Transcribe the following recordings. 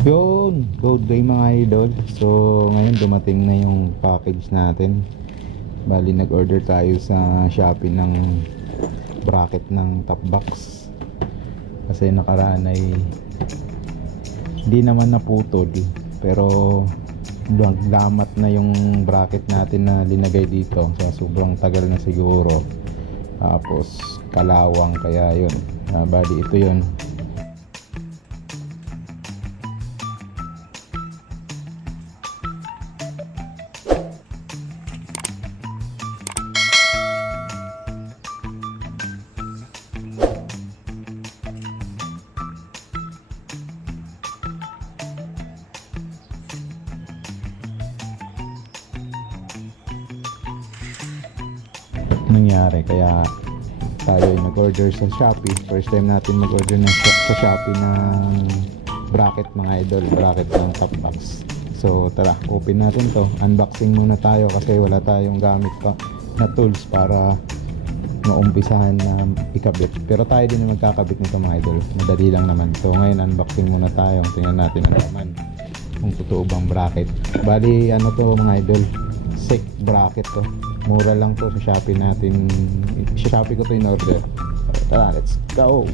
Yun, good day mga idol. So, ngayon dumating na yung package natin. Bali, nag-order tayo sa Shopee ng bracket ng top box. Kasi nakaraan ay hindi naman naputol. Pero lamat na yung bracket natin na linagay dito. Kaya sobrang tagal na siguro. Tapos kalawang kaya yun. Ah, bali, ito yun. Nangyari. Kaya tayo ay nag-order sa Shopee. First time natin mag-order sho- sa Shopee ng bracket mga idol. Bracket ng top box. So tara open natin to. Unboxing muna tayo kasi wala tayong gamit pa na tools para maumpisahan na ikabit. Pero tayo din yung magkakabit nito mga idol. Madali lang naman. So ngayon unboxing muna tayo. Tingnan natin ano naman kung totoo bang bracket. Bali ano to mga idol? Sick bracket to mura lang to sa Shopee natin. Sa Shopee ko to in order. Tara let's go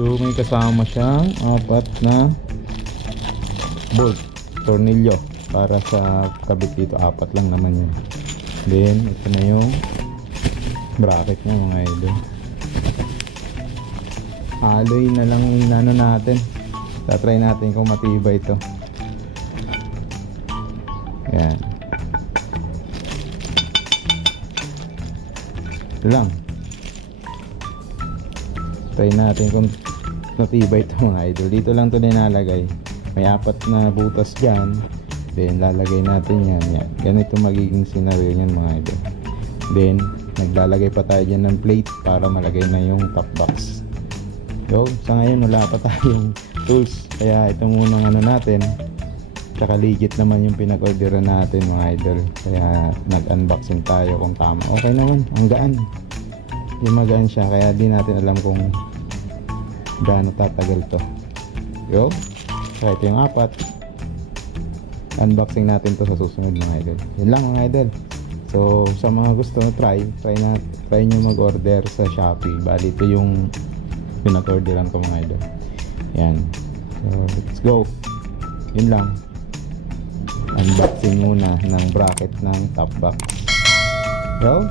So may kasama siyang apat na bolt, tornilyo para sa kabit dito. Apat lang naman yun. Then ito na yung bracket niya mga idol. Alloy na lang inano natin. Tatry natin kung matibay ito. Yan. Ito lang. Try natin kung matibay ito mga idol. Dito lang ito nilalagay. May apat na butas dyan. Then lalagay natin yan. yan. Ganito magiging scenario yan mga idol. Then naglalagay pa tayo dyan ng plate para malagay na yung top box. Yo, sa ngayon wala pa tayong tools. Kaya ito muna ano natin. Tsaka legit naman yung pinag-orderan natin mga idol. Kaya nag-unboxing tayo kung tama. Okay naman, ang gaan. Yung magaan siya kaya di natin alam kung gaano tatagal to. Yo, tsaka ito yung apat. Unboxing natin to sa susunod mga idol. Yun lang mga idol. So, sa mga gusto try, try na try nyo mag-order sa Shopee. Bali ito yung pinag-orderan ko mga idol. Yan. So, let's go. Yun lang. Unboxing muna ng bracket ng top box. Yo,